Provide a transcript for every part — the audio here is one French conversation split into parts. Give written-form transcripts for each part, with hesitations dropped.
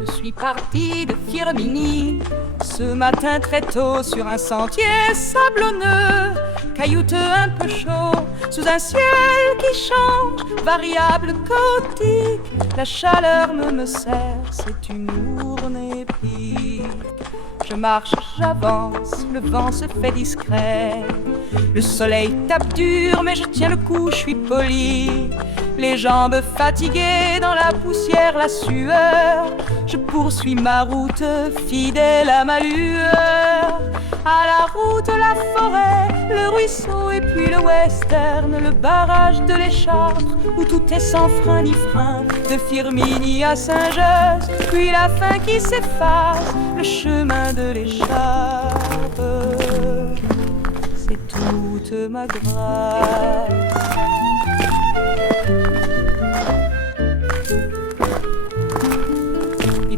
Je suis partie de Firminy ce matin très tôt sur un sentier sablonneux, caillouteux un peu chaud, sous un ciel qui change, variable, chaotique. La chaleur me serre, c'est une journée épique. Je marche, j'avance, le vent se fait discret. Le soleil tape dur, mais je tiens le coup, je suis poli. Les jambes fatiguées, dans la poussière, la sueur. Je poursuis ma route, fidèle à ma lueur. À la route, la forêt, le ruisseau et puis le western, le barrage de l'Écharpe, où tout est sans frein ni frein. De Firminy à Saint-Just, puis la fin qui s'efface, le chemin de l'Écharpe. C'est toute ma grâce.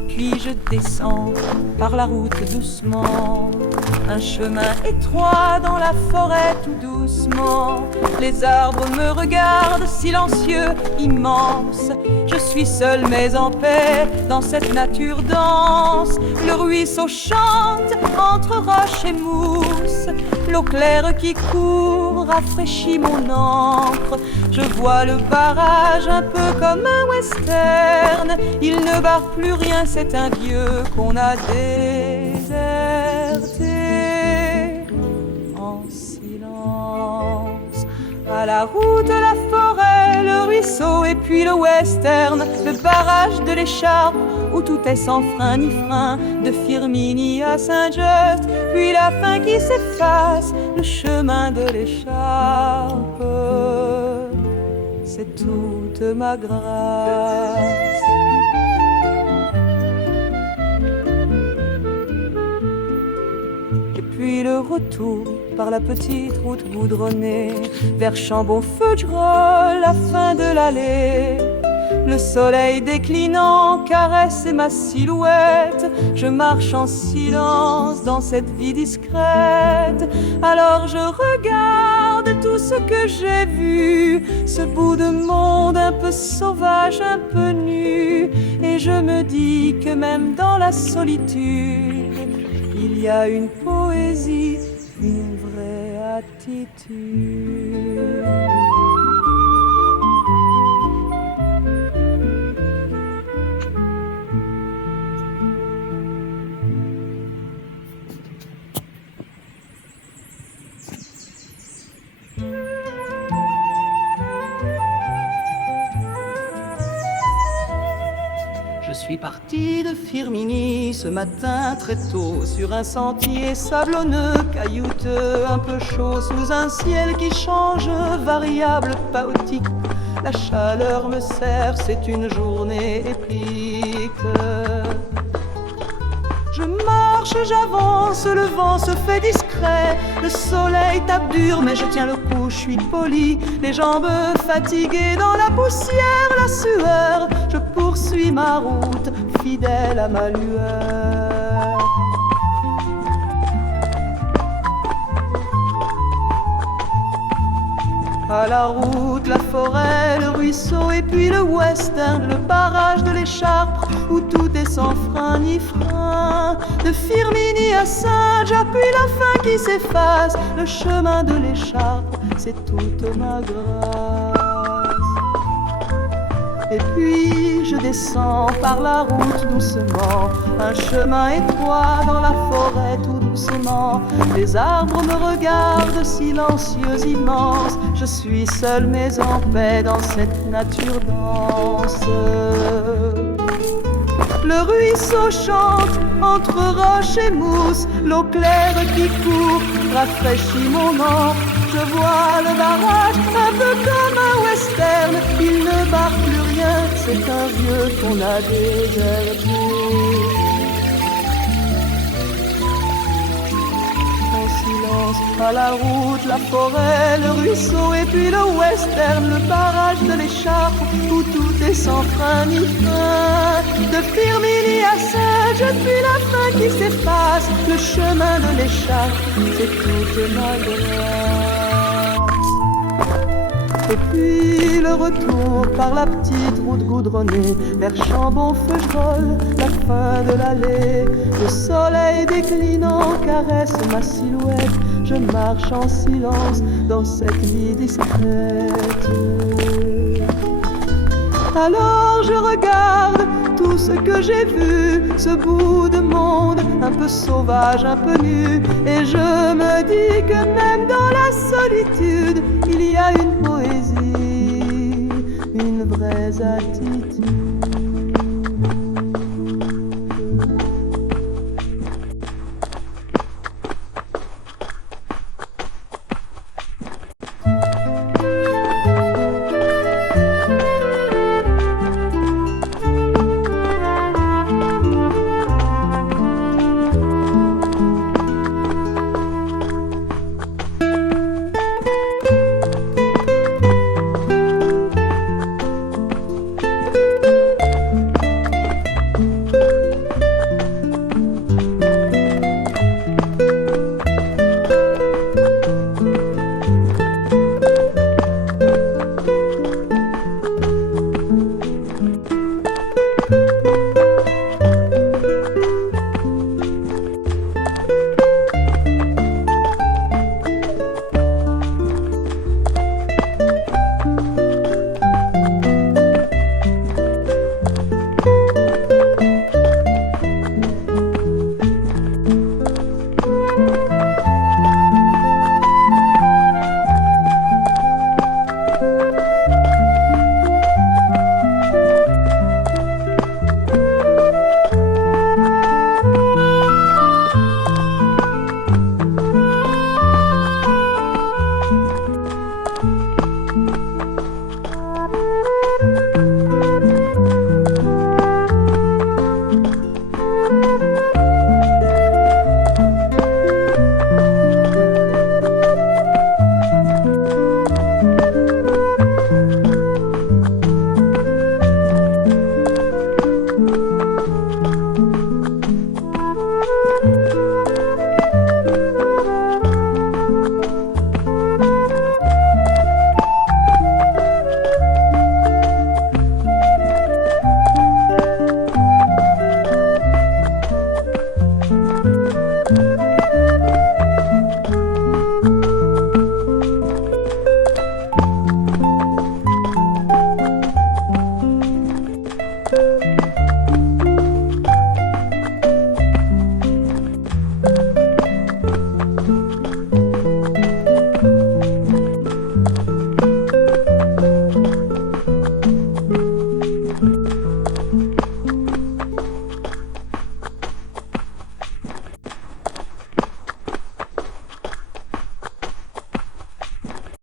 Puis je descends par la route doucement, un chemin étroit dans la forêt tout doucement. Les arbres me regardent, silencieux, immenses. Je suis seul mais en paix dans cette nature dense. Le ruisseau chante entre roches et mousse. L'eau claire qui court rafraîchit mon encre. Je vois le barrage un peu comme un western. Il ne barre plus rien, c'est un vieux qu'on a déserté en silence. À la route, la forêt, le ruisseau et puis le western, le barrage de l'Écharpe où tout est sans frein ni frein. De Firminy à Saint-Just, puis la fin qui s'efface, le chemin de l'Écharpe. C'est toute ma grâce. Puis le retour par la petite route goudronnée vers Chambon-Feugerolles, la fin de l'allée. Le soleil déclinant caresse ma silhouette. Je marche en silence dans cette vie discrète. Alors je regarde tout ce que j'ai vu, ce bout de monde un peu sauvage, un peu nu. Et je me dis que même dans la solitude, il y a une poésie, une vraie attitude. Je suis parti de Firminy ce matin très tôt sur un sentier sablonneux, caillouteux, un peu chaud, sous un ciel qui change, variable, chaotique. La chaleur me serre, c'est une journée épique. Je marche, j'avance, le vent se fait discret. Le soleil tape dur, mais je tiens le coup, je suis poli. Les jambes fatiguées, dans la poussière, la sueur. Je poursuis ma route, fidèle à ma lueur. À la route, la forêt, le ruisseau et puis le western, le barrage de l'Écharpe où tout est sans frein ni frein. De Firminy à Saint-Just, puis la fin qui s'efface, le chemin de l'Écharpe, c'est toute ma grâce. Et puis je descends par la route doucement, un chemin étroit dans la forêt tout doucement. Les arbres me regardent, silencieux, immenses. Je suis seul mais en paix dans cette nature dense. Le ruisseau chante entre roches et mousse. L'eau claire qui court rafraîchit mon encre. Je vois le barrage un peu comme un western. Il ne barre plus rien, c'est un vieux qu'on a déserté. À la route, la forêt, le ruisseau et puis le western, le barrage de l'Écharpe où tout est sans frein ni frein. De Firminy à Saint-Just, puis la fin qui s'efface, le chemin de l'Écharpe, c'est toute ma grâce. Et puis le retour par la petite route goudronnée vers Chambon-Feugerolles, la fin de l'allée. Le soleil déclinant caresse ma silhouette. Je marche en silence dans cette vie discrète. Alors je regarde tout ce que j'ai vu, ce bout de monde un peu sauvage, un peu nu. Et je me dis que même dans la solitude, il y a une poésie, une vraie attitude.